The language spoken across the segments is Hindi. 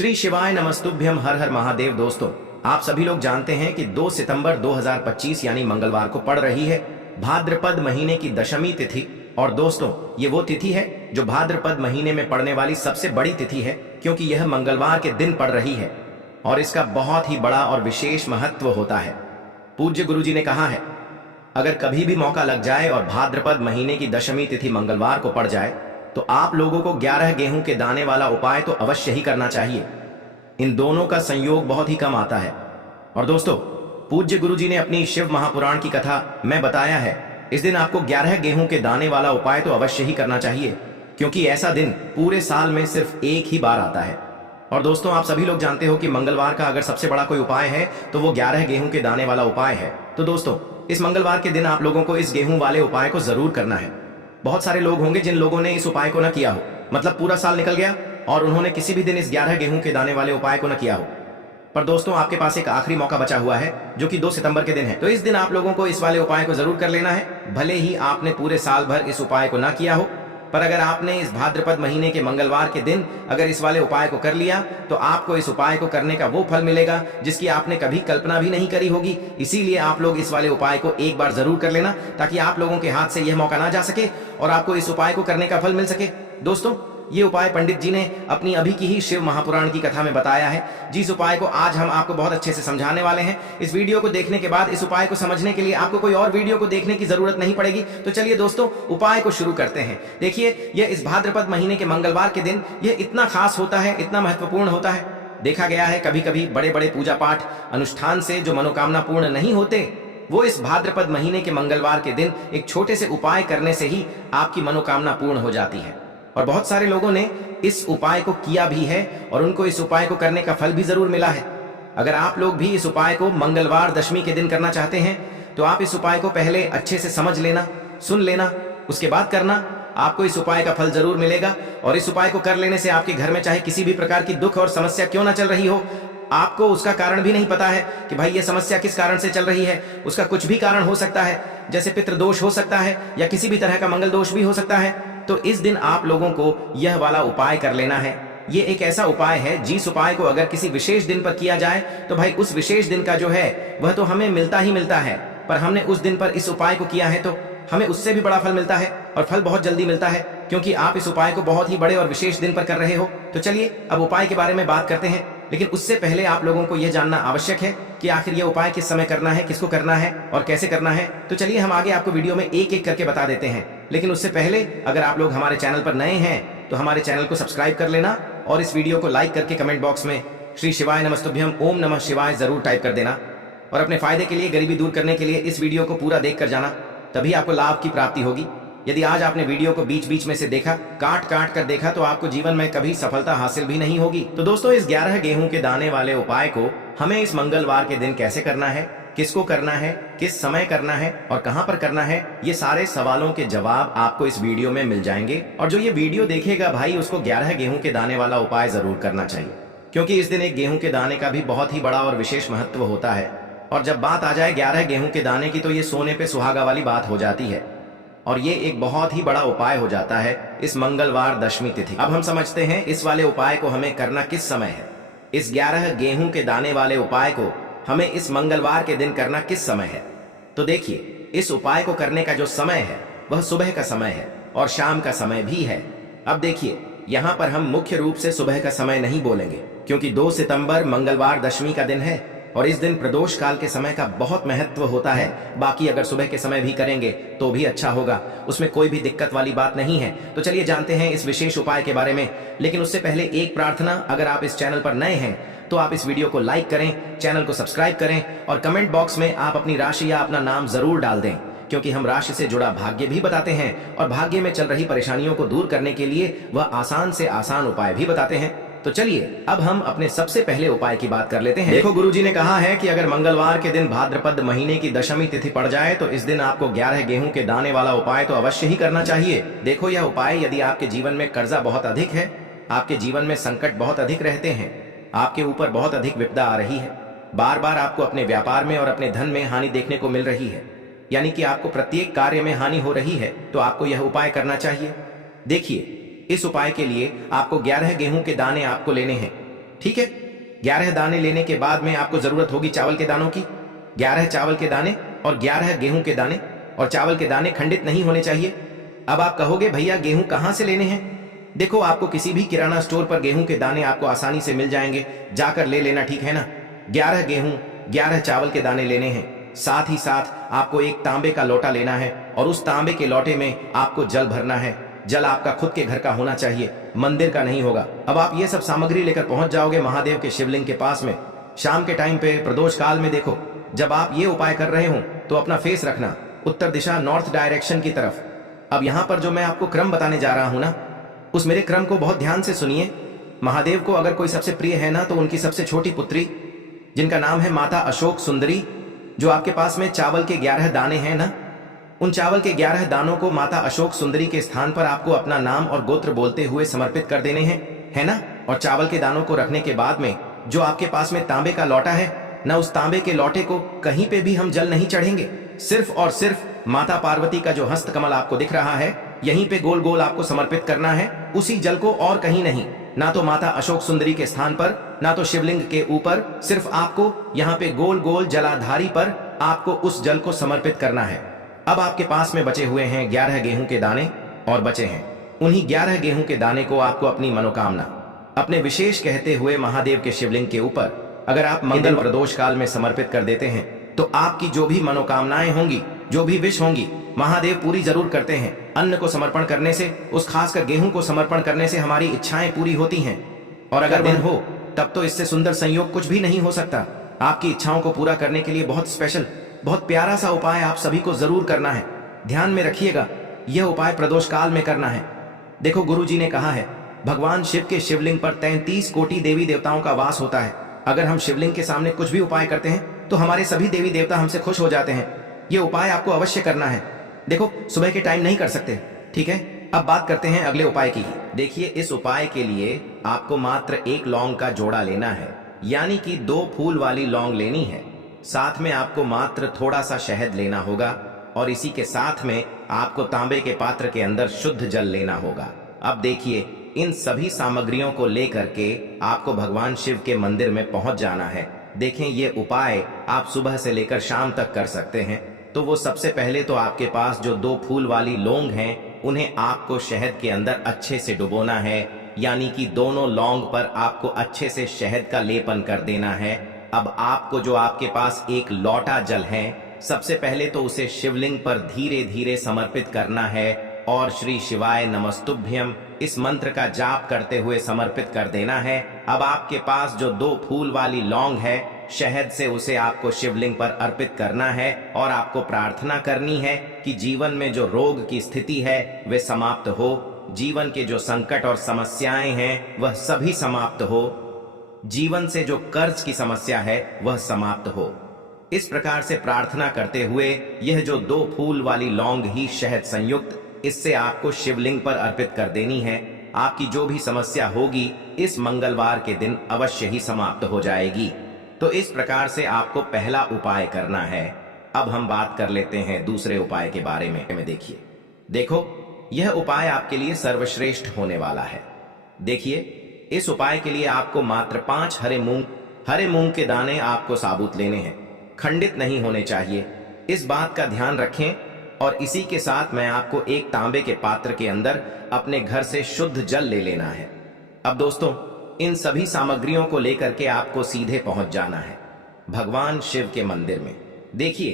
श्री शिवाय नमस्तुभ्यम हर हर महादेव। दोस्तों, आप सभी लोग जानते हैं कि 2 सितंबर 2025 यानी मंगलवार को पड़ रही है भाद्रपद महीने की दशमी तिथि। और दोस्तों, ये वो तिथि है जो भाद्रपद महीने में पड़ने वाली सबसे बड़ी तिथि है, क्योंकि यह मंगलवार के दिन पड़ रही है और इसका बहुत ही बड़ा और विशेष महत्व होता है। पूज्य गुरुजी ने कहा है, अगर कभी भी मौका लग जाए और भाद्रपद महीने की दशमी तिथि मंगलवार को पड़ जाए तो आप लोगों को 11 गेहूं के दाने वाला उपाय तो अवश्य ही करना चाहिए। इन दोनों का संयोग बहुत ही कम आता है। और दोस्तों, पूज्य गुरुजी ने अपनी शिव महापुराण की कथा में बताया है, इस दिन आपको 11 गेहूं के दाने वाला उपाय तो अवश्य ही करना चाहिए, क्योंकि ऐसा दिन पूरे साल में सिर्फ एक ही बार आता है। और दोस्तों, आप सभी लोग जानते हो कि मंगलवार का अगर सबसे बड़ा कोई उपाय है तो वो 11 गेहूं के दाने वाला उपाय है। तो दोस्तों, इस मंगलवार के दिन आप लोगों को इस गेहूं वाले उपाय को जरूर करना है। बहुत सारे लोग होंगे जिन लोगों ने इस उपाय को न किया हो, मतलब पूरा साल निकल गया और उन्होंने किसी भी दिन इस 11 गेहूं के दाने वाले उपाय को न किया हो। पर दोस्तों, आपके पास एक आखिरी मौका बचा हुआ है जो कि 2 सितंबर के दिन है। तो इस दिन आप लोगों को इस वाले उपाय को जरूर कर लेना है, भले ही आपने पूरे साल भर इस उपाय को ना किया हो। पर अगर आपने इस भाद्रपद महीने के मंगलवार के दिन अगर इस वाले उपाय को कर लिया तो आपको इस उपाय को करने का वो फल मिलेगा जिसकी आपने कभी कल्पना भी नहीं करी होगी। इसीलिए आप लोग इस वाले उपाय को एक बार जरूर कर लेना, ताकि आप लोगों के हाथ से यह मौका ना जा सके और आपको इस उपाय को करने का फल मिल सके। दोस्तों, ये उपाय पंडित जी ने अपनी अभी की ही शिव महापुराण की कथा में बताया है, जिस उपाय को आज हम आपको बहुत अच्छे से समझाने वाले हैं। इस वीडियो को देखने के बाद इस उपाय को समझने के लिए आपको कोई और वीडियो को देखने की जरूरत नहीं पड़ेगी। तो चलिए दोस्तों, उपाय को शुरू करते हैं। देखिए, यह इस भाद्रपद महीने के मंगलवार के दिन यह इतना खास होता है, इतना महत्वपूर्ण होता है। देखा गया है कभी कभी बड़े बड़े पूजा पाठ अनुष्ठान से जो मनोकामना पूर्ण नहीं होते, वो इस भाद्रपद महीने के मंगलवार के दिन एक छोटे से उपाय करने से ही आपकी मनोकामना पूर्ण हो जाती है। और बहुत सारे लोगों ने इस उपाय को किया भी है और उनको इस उपाय को करने का फल भी जरूर मिला है। अगर आप लोग भी इस उपाय को मंगलवार दशमी के दिन करना चाहते हैं तो आप इस उपाय को पहले अच्छे से समझ लेना, सुन लेना, उसके बाद करना। आपको इस उपाय का फल जरूर मिलेगा। और इस उपाय को कर लेने से आपके घर में चाहे किसी भी प्रकार की दुख और समस्या क्यों ना चल रही हो, आपको उसका कारण भी नहीं पता है कि भाई ये समस्या किस कारण से चल रही है, उसका कुछ भी कारण हो सकता है, जैसे पितृदोष हो सकता है या किसी भी तरह का मंगल दोष भी हो सकता है। तो इस दिन आप लोगों को यह वाला उपाय कर लेना है। ये एक ऐसा उपाय है जिस उपाय को अगर किसी विशेष दिन पर किया जाए तो भाई उस विशेष दिन का जो है वह तो हमें मिलता ही मिलता है, पर हमने उस दिन पर इस उपाय को किया है तो हमें उससे भी बड़ा फल मिलता है और फल बहुत जल्दी मिलता है, क्योंकि आप इस उपाय को बहुत ही बड़े और विशेष दिन पर कर रहे हो। तो चलिए अब उपाय के बारे में बात करते हैं, लेकिन उससे पहले आप लोगों को यह जानना आवश्यक है कि आखिर यह उपाय किस समय करना है, किसको करना है और कैसे करना है। तो चलिए हम आगे आपको वीडियो में एक एक करके बता देते हैं। लेकिन उससे पहले अगर आप लोग हमारे चैनल पर नए हैं तो हमारे चैनल को सब्सक्राइब कर लेना और इस वीडियो को लाइक करके कमेंट बॉक्स में श्री शिवाय नमस्तुभ्यम ओम नमः शिवाय जरूर टाइप कर देना। और अपने फायदे के लिए, गरीबी दूर करने के लिए इस वीडियो को पूरा देख कर जाना, तभी आपको लाभ की प्राप्ति होगी। यदि आज आपने वीडियो को बीच बीच में से देखा, काट काट कर देखा, तो आपको जीवन में कभी सफलता हासिल भी नहीं होगी। तो दोस्तों, इस 11 गेहूं के दाने वाले उपाय को हमें इस मंगलवार के दिन कैसे करना है, किसको करना है, किस समय करना है और कहां पर करना है, ये सारे सवालों के जवाब आपको इस वीडियो में मिल जाएंगे। और जो ये वीडियो देखेगा भाई, उसको 11 गेहूं के दाने वाला उपाय जरूर करना चाहिए, क्योंकि इस दिन एक गेहूं के दाने का भी बहुत ही बड़ा और विशेष महत्व होता है। और जब बात आ जाए 11 गेहूं के दाने की तो ये सोने पे सुहागा वाली बात हो जाती है और ये एक बहुत ही बड़ा उपाय हो जाता है इस मंगलवार दशमी तिथि। अब हम समझते हैं इस वाले उपाय को हमें करना किस समय है। इस 11 गेहूं के दाने वाले उपाय को हमें इस मंगलवार के दिन करना किस समय है। तो देखिए, इस उपाय को करने का जो समय है वह सुबह का समय है और शाम का समय भी है। अब देखिए, यहाँ पर हम मुख्य रूप से सुबह का समय नहीं बोलेंगे, क्योंकि 2 सितंबर मंगलवार दशमी का दिन है और इस दिन प्रदोष काल के समय का बहुत महत्व होता है। बाकी अगर सुबह के समय भी करेंगे तो भी अच्छा होगा, उसमें कोई भी दिक्कत वाली बात नहीं है। तो चलिए जानते हैं इस विशेष उपाय के बारे में। लेकिन उससे पहले एक प्रार्थना, अगर आप इस चैनल पर नए हैं तो आप इस वीडियो को लाइक करें, चैनल को सब्सक्राइब करें और कमेंट बॉक्स में आप अपनी राशि या अपना नाम जरूर डाल दें, क्योंकि हम राशि से जुड़ा भाग्य भी बताते हैं और भाग्य में चल रही परेशानियों को दूर करने के लिए वह आसान से आसान उपाय भी बताते हैं। तो चलिए अब हम अपने सबसे पहले उपाय की बात कर लेते हैं। देखो, गुरुजी ने कहा है कि अगर मंगलवार के दिन भाद्रपद महीने की दशमी तिथि पड़ जाए तो इस दिन आपको 11 गेहूं के दाने वाला उपाय तो अवश्य ही करना चाहिए। देखो, यह उपाय यदि आपके जीवन में कर्जा बहुत अधिक है, आपके जीवन में संकट बहुत अधिक रहते हैं, आपके ऊपर बहुत अधिक विपदा आ रही है, बार बार आपको अपने व्यापार में और अपने धन में हानि देखने को मिल रही है, यानी कि आपको प्रत्येक कार्य में हानि हो रही है, तो आपको यह उपाय करना चाहिए। देखिए, इस उपाय के लिए आपको 11 गेहूं के दाने आपको लेने हैं ठीक है। 11 दाने लेने के बाद में आपको जरूरत होगी चावल के दानों की। 11 चावल के दाने और 11 गेहूं के दाने, और चावल के दाने खंडित नहीं होने चाहिए। अब आप कहोगे भैया गेहूं कहां से लेने हैं? देखो, आपको किसी भी किराना स्टोर पर गेहूं के दाने आपको आसानी से मिल जाएंगे, जाकर ले लेना, ठीक है ना। 11 गेहूं 11 चावल के दाने लेने हैं। साथ ही साथ आपको एक तांबे का लोटा लेना है और उस तांबे के लोटे में आपको जल भरना है। जल आपका खुद के घर का होना चाहिए, मंदिर का नहीं होगा। अब आप ये सब सामग्री लेकर पहुंच जाओगे महादेव के शिवलिंग के पास में। शाम के टाइम पे प्रदोष काल में देखो, जब आप ये उपाय कर रहे हो तो अपना फेस रखना उत्तर दिशा, नॉर्थ डायरेक्शन की तरफ। अब यहां पर जो मैं आपको क्रम बताने जा रहा हूं ना, उस मेरे क्रम को बहुत ध्यान से सुनिए। महादेव को अगर कोई सबसे प्रिय है ना, तो उनकी सबसे छोटी पुत्री, जिनका नाम है माता अशोक सुंदरी, जो आपके पास में चावल के 11 दाने हैं ना, उन चावल के 11 दानों को माता अशोक सुंदरी के स्थान पर आपको अपना नाम और गोत्र बोलते हुए समर्पित कर देने हैं, है ना। और चावल के दानों को रखने के बाद में जो आपके पास में तांबे का लोटा है ना, उस तांबे के लोटे को कहीं पे भी हम जल नहीं चढ़ेंगे। सिर्फ और सिर्फ माता पार्वती का जो हस्त कमल आपको दिख रहा है, यहीं पे गोल गोल आपको समर्पित करना है, उसी जल को, और कहीं नहीं। ना तो माता अशोक सुंदरी के स्थान पर, ना तो शिवलिंग के ऊपर, सिर्फ आपको यहाँ पे गोल गोल जलाधारी पर आपको उस जल को समर्पित करना है। अब आपके पास में बचे हुए हैं 11 गेहूं के दाने, और बचे हैं उन्हीं 11 गेहूं के दाने को आपको अपनी मनोकामना, अपने विशेष कहते हुए महादेव के शिवलिंग के ऊपर अगर आप मंगल प्रदोष काल में समर्पित कर देते हैं, तो आपकी जो भी मनोकामनाएं होंगी, जो भी विश होंगी, महादेव पूरी जरूर करते हैं। अन्न को समर्पण करने से, उस खासकर गेहूं को समर्पण करने से हमारी इच्छाएं पूरी होती हैं। और अगर दिन हो तब तो इससे सुंदर संयोग कुछ भी नहीं हो सकता। आपकी इच्छाओं को पूरा करने के लिए बहुत स्पेशल, बहुत प्यारा सा उपाय आप सभी को जरूर करना है। ध्यान में रखिएगा, यह उपाय प्रदोष काल में करना है। देखो, गुरु जी ने कहा है, भगवान शिव के शिवलिंग पर 33 कोटि देवी देवताओं का वास होता है। अगर हम शिवलिंग के सामने कुछ भी उपाय करते हैं तो हमारे सभी देवी देवता हमसे खुश हो जाते हैं। ये उपाय आपको अवश्य करना है। देखो, सुबह के टाइम नहीं कर सकते, ठीक है। अब बात करते हैं अगले उपाय की। देखिए, इस उपाय के लिए आपको मात्र 1 लौंग का जोड़ा लेना है, यानी कि 2 फूल वाली लौंग लेनी है। साथ में आपको मात्र थोड़ा सा शहद लेना होगा, और इसी के साथ में आपको तांबे के पात्र के अंदर शुद्ध जल लेना होगा। अब देखिए, इन सभी सामग्रियों को लेकर के आपको भगवान शिव के मंदिर में पहुंच जाना है। देखें, ये उपाय आप सुबह से लेकर शाम तक कर सकते हैं। तो वो सबसे पहले तो आपके पास जो 2 फूल वाली लौंग हैं, उन्हें आपको शहद के अंदर अच्छे से डुबोना है, यानी कि दोनों लौंग पर आपको अच्छे से शहद का लेपन कर देना है। अब आपको जो आपके पास एक लोटा जल है, सबसे पहले तो उसे शिवलिंग पर धीरे धीरे समर्पित करना है, और श्री शिवाय नमस्तुभ्यम इस मंत्र का जाप करते हुए समर्पित कर देना है। अब आपके पास जो 2 फूल वाली लौंग है, शहद से उसे आपको शिवलिंग पर अर्पित करना है, और आपको प्रार्थना करनी है कि जीवन में जो रोग की स्थिति है वे समाप्त हो, जीवन के जो संकट और समस्याएं हैं वह सभी समाप्त हो, जीवन से जो कर्ज की समस्या है वह समाप्त हो। इस प्रकार से प्रार्थना करते हुए यह जो 2 फूल वाली लौंग ही शहद संयुक्त, इससे आपको शिवलिंग पर अर्पित कर देनी है। आपकी जो भी समस्या होगी इस मंगलवार के दिन अवश्य ही समाप्त हो जाएगी। तो इस प्रकार से आपको पहला उपाय करना है। अब हम बात कर लेते हैं दूसरे उपाय के बारे में। देखो, यह उपाय आपके लिए सर्वश्रेष्ठ होने वाला है। देखिए, इस उपाय के लिए आपको मात्र 5 हरे मूंग के दाने आपको साबुत लेने हैं, खंडित नहीं होने चाहिए। इस बात का ध्यान रखें। और इसी के साथ मैं आपको एक तांबे के पात्र के अंदर अपने घर से शुद्ध जल ले लेना है। अब दोस्तों, इन सभी सामग्रियों को लेकर के आपको सीधे पहुंच जाना है भगवान शिव के मंदिर में। देखिए,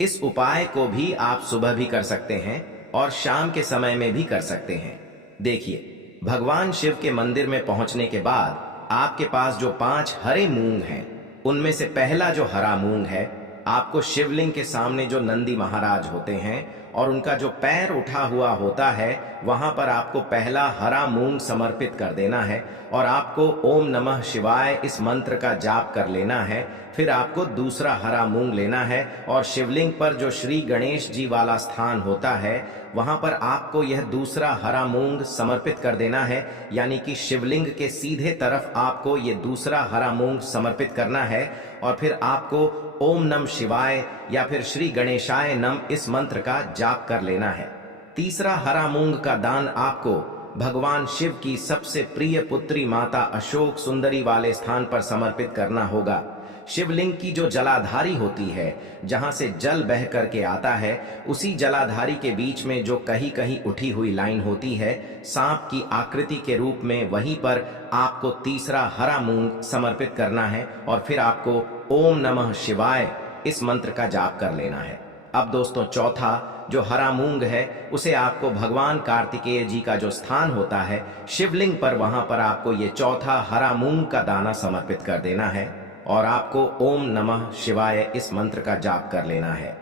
इस उपाय को भी आप सुबह भी कर सकते हैं और शाम के समय में भी कर सकते हैं। देखिए, भगवान शिव के मंदिर में पहुंचने के बाद आपके पास जो 5 हरे मूंग हैं, उनमें से पहला जो हरा मूंग है, आपको शिवलिंग के सामने जो नंदी महाराज होते हैं और उनका जो पैर उठा हुआ होता है, वहां पर आपको पहला हरा मूंग समर्पित कर देना है, और आपको ओम नमः शिवाय इस मंत्र का जाप कर लेना है। फिर आपको दूसरा हरा मूंग लेना है, और शिवलिंग पर जो श्री गणेश जी वाला स्थान होता है, वहां पर आपको यह दूसरा हरा मूंग समर्पित कर देना है, यानी कि शिवलिंग के सीधे तरफ आपको ये दूसरा हरा मूंग समर्पित करना है। और फिर आपको ओम नम शिवाय या फिर श्री गणेशाय नम इस मंत्र का जाप कर लेना है। तीसरा हरा मूंग का दान आपको भगवान शिव की सबसे प्रिय पुत्री माता अशोक सुंदरी वाले स्थान पर समर्पित करना होगा। शिवलिंग की जो जलाधारी होती है, जहां से जल बह करके आता है, उसी जलाधारी के बीच में जो कहीं कहीं उठी हुई लाइन होती है सांप की आकृति के रूप में, वहीं पर आपको तीसरा हरा मूंग समर्पित करना है और फिर आपको ओम नमः शिवाय इस मंत्र का जाप कर लेना है। अब दोस्तों, चौथा जो हरा मूंग है उसे आपको भगवान कार्तिकेय जी का जो स्थान होता है शिवलिंग पर, वहां पर आपको ये चौथा हरा मूंग का दाना समर्पित कर देना है और आपको ओम नमः शिवाय इस मंत्र का जाप कर लेना है।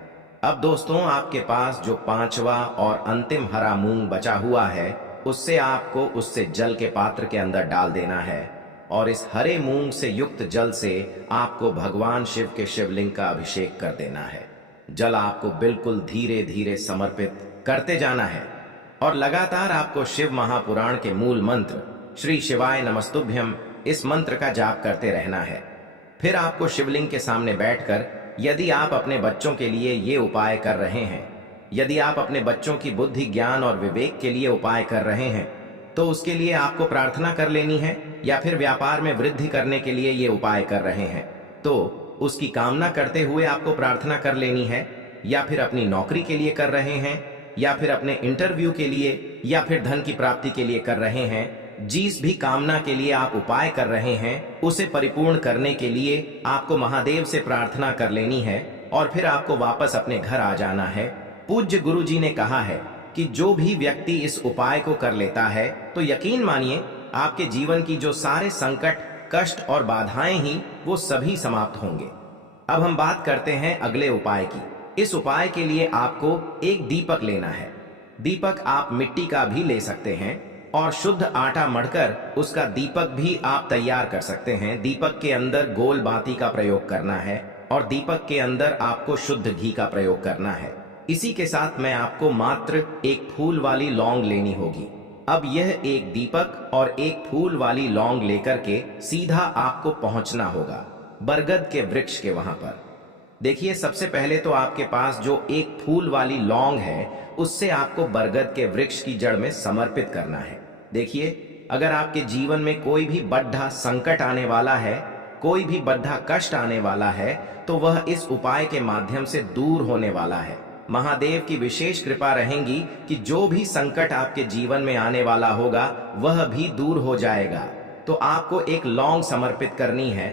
अब दोस्तों, आपके पास जो पांचवा और अंतिम हरा मूंग बचा हुआ है उससे आपको उससे जल के पात्र के अंदर डाल देना है और इस हरे मूंग से युक्त जल से आपको भगवान शिव के शिवलिंग का अभिषेक कर देना है। जल आपको बिल्कुल धीरे धीरे समर्पित करते जाना है और लगातार आपको शिव महापुराण के मूल मंत्र श्री शिवाय नमस्तुभ्यम इस मंत्र का जाप करते रहना है। फिर आपको शिवलिंग के सामने बैठकर, यदि आप अपने बच्चों के लिए ये उपाय कर रहे हैं, यदि आप अपने बच्चों की बुद्धि ज्ञान और विवेक के लिए उपाय कर रहे हैं, तो उसके लिए आपको प्रार्थना कर लेनी है, या फिर व्यापार में वृद्धि करने के लिए ये उपाय कर रहे हैं तो उसकी कामना करते हुए आपको प्रार्थना कर लेनी है, या फिर अपनी नौकरी के लिए कर रहे हैं, या फिर अपने इंटरव्यू के लिए, या फिर धन की प्राप्ति के लिए कर रहे हैं, जिस भी कामना के लिए आप उपाय कर रहे हैं उसे परिपूर्ण करने के लिए आपको महादेव से प्रार्थना कर लेनी है और फिर आपको वापस अपने घर आ जाना है। पूज्य गुरु जी ने कहा है कि जो भी व्यक्ति इस उपाय को कर लेता है तो यकीन मानिए आपके जीवन की जो सारे संकट, कष्ट और बाधाएं ही वो सभी समाप्त होंगे। अब हम बात करते हैं अगले उपाय की। इस उपाय के लिए आपको एक दीपक लेना है। दीपक आप मिट्टी का भी ले सकते हैं और शुद्ध आटा मढ़कर उसका दीपक भी आप तैयार कर सकते हैं। दीपक के अंदर गोल बाती का प्रयोग करना है और दीपक के अंदर आपको शुद्ध घी का प्रयोग करना है। इसी के साथ मैं आपको मात्र एक फूल वाली लौंग लेनी होगी। अब यह एक दीपक और एक फूल वाली लौंग लेकर के सीधा आपको पहुंचना होगा बरगद के वृक्ष के वहां पर। देखिए, सबसे पहले तो आपके पास जो एक फूल वाली लौंग है उससे आपको बरगद के वृक्ष की जड़ में समर्पित करना है। देखिए, अगर आपके जीवन में कोई भी बड़ा संकट आने वाला है, कोई भी बड़ा कष्ट आने वाला है, तो वह इस उपाय के माध्यम से दूर होने वाला है। महादेव की विशेष कृपा रहेगी कि जो भी संकट आपके जीवन में आने वाला होगा वह भी दूर हो जाएगा। तो आपको एक लौंग समर्पित करनी है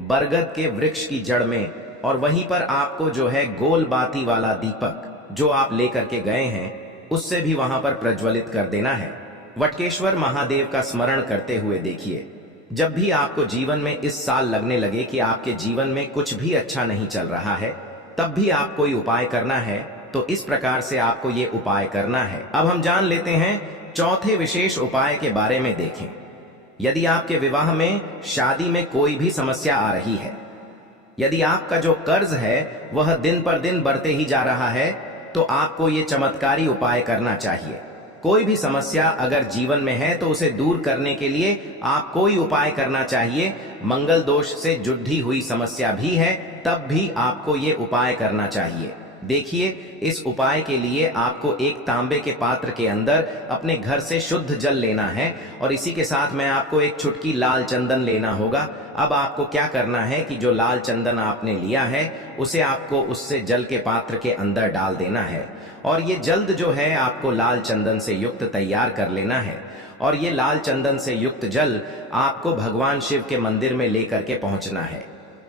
बरगद के वृक्ष की जड़ में, और वहीं पर आपको जो है गोल बाती वाला दीपक जो आप लेकर के गए हैं उससे भी वहां पर प्रज्वलित कर देना है। वटकेश्वर महादेव का स्मरण करते हुए देखिए, जब भी आपको जीवन में इस साल लगने लगे कि आपके जीवन में कुछ भी अच्छा नहीं चल रहा है, तब भी आप कोई उपाय करना है तो इस प्रकार से आपको ये उपाय करना है। अब हम जान लेते हैं चौथे विशेष उपाय के बारे में। देखें, यदि आपके विवाह में, शादी में कोई भी समस्या आ रही है, यदि आपका जो कर्ज है वह दिन पर दिन बढ़ते ही जा रहा है, तो आपको ये चमत्कारी उपाय करना चाहिए। कोई भी समस्या अगर जीवन में है तो उसे दूर करने के लिए आप कोई उपाय करना चाहिए। मंगल दोष से जुड़ी हुई समस्या भी है तब भी आपको ये उपाय करना चाहिए। देखिए, इस उपाय के लिए आपको एक तांबे के पात्र के अंदर अपने घर से शुद्ध जल लेना है और इसी के साथ में आपको एक चुटकी लाल चंदन लेना होगा। अब आपको क्या करना है कि जो लाल चंदन आपने लिया है उसे आपको उससे जल के पात्र के अंदर डाल देना है और ये जल्द जो है आपको लाल चंदन से युक्त तैयार कर लेना है। और ये लाल चंदन से युक्त जल आपको भगवान शिव के मंदिर में लेकर के पहुंचना है।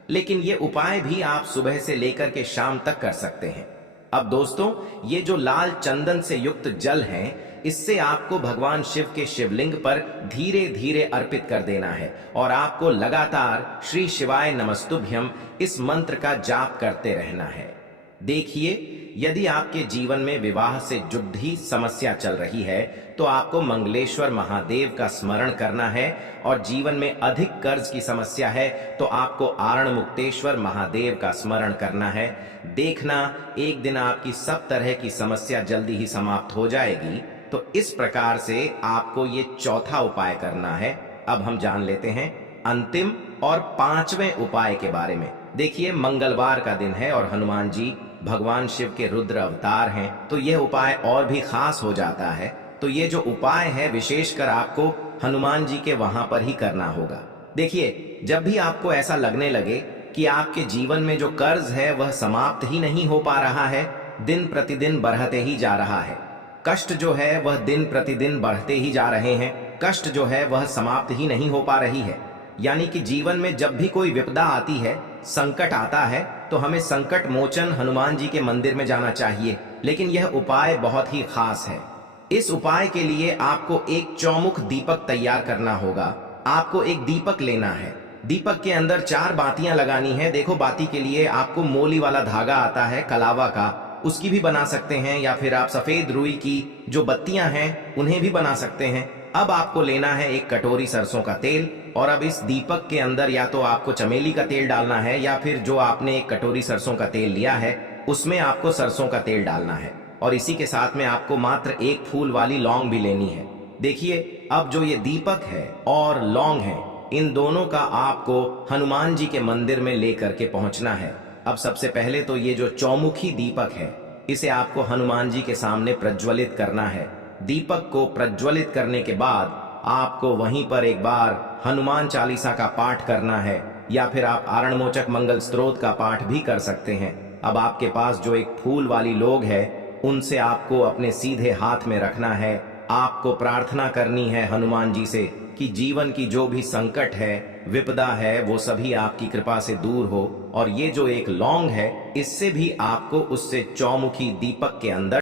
लेकिन ये उपाय भी आप सुबह से लेकर के शाम तक कर सकते हैं। अब दोस्तों, ये जो लाल चंदन से युक्त जल है, इससे आपको भगवान शिव के शिवलिंग पर धीरे धीरे अर्पित कर देना है और आपको लगातार श्री शिवाय नमस्तुभ्यम इस मंत्र का जाप करते रहना है। देखिए, यदि आपके जीवन में विवाह से जुड़ी समस्या चल रही है तो आपको मंगलेश्वर महादेव का स्मरण करना है, और जीवन में अधिक कर्ज की समस्या है तो आपको आरण मुक्तेश्वर महादेव का स्मरण करना है। देखना, एक दिन आपकी सब तरह की समस्या जल्दी ही समाप्त हो जाएगी। तो इस प्रकार से आपको ये चौथा उपाय करना है। अब हम जान लेते हैं अंतिम और पांचवें उपाय के बारे में। देखिए, मंगलवार का दिन है और हनुमान जी भगवान शिव के रुद्र अवतार हैं, तो यह उपाय और भी खास हो जाता है। तो ये जो उपाय है विशेषकर आपको हनुमान जी के वहां पर ही करना होगा। देखिए, जब भी आपको ऐसा लगने लगे कि आपके जीवन में जो कर्ज है वह समाप्त ही नहीं हो पा रहा है, दिन प्रतिदिन बढ़ते ही जा रहा है, कष्ट जो है वह दिन प्रतिदिन बढ़ते ही जा रहे हैं, कष्ट जो है वह समाप्त ही नहीं हो पा रही है, यानी कि जीवन में जब भी कोई विपदा आती है, संकट आता है, तो हमें संकट मोचन हनुमान जी के मंदिर में जाना चाहिए। लेकिन यह उपाय बहुत ही खास है। इस उपाय के लिए आपको एक चौमुख दीपक तैयार करना होगा। आपको एक दीपक लेना है, दीपक के अंदर 4 बातियां लगानी है। देखो, बाती के लिए आपको मोली वाला धागा आता है कलावा का, उसकी भी बना सकते हैं, या फिर आप सफेद रुई की जो बत्तियां हैं उन्हें भी बना सकते हैं। अब आपको लेना है एक कटोरी सरसों का तेल, और अब इस दीपक के अंदर या तो आपको चमेली का तेल डालना है, या फिर जो आपने एक कटोरी सरसों का तेल लिया है उसमें आपको सरसों का तेल डालना है, और इसी के साथ में आपको मात्र एक फूल वाली लौंग भी लेनी है। देखिए, अब जो ये दीपक है और लौंग है, इन दोनों का आपको हनुमान जी के मंदिर में लेकर के पहुंचना है। अब सबसे पहले तो ये जो चौमुखी दीपक है, इसे आपको हनुमान जी के सामने प्रज्वलित करना है। दीपक को प्रज्वलित करने के बाद आपको वहीं पर एक बार हनुमान चालीसा का पाठ करना है, या फिर आप आरणमोचक मंगल स्तोत्र का पाठ भी कर सकते हैं। अब आपके पास जो एक फूल वाली लोग है, उनसे आपको अपने सीधे हाथ में रखना है। आपको प्रार्थना करनी है हनुमान जी से कि जीवन की जो भी संकट है, विपदा है, वो सभी आपकी कृपा से दूर हो। और ये जो एक लौंग है, इससे भी आपको उससे चौमुखी दीपक के अंदर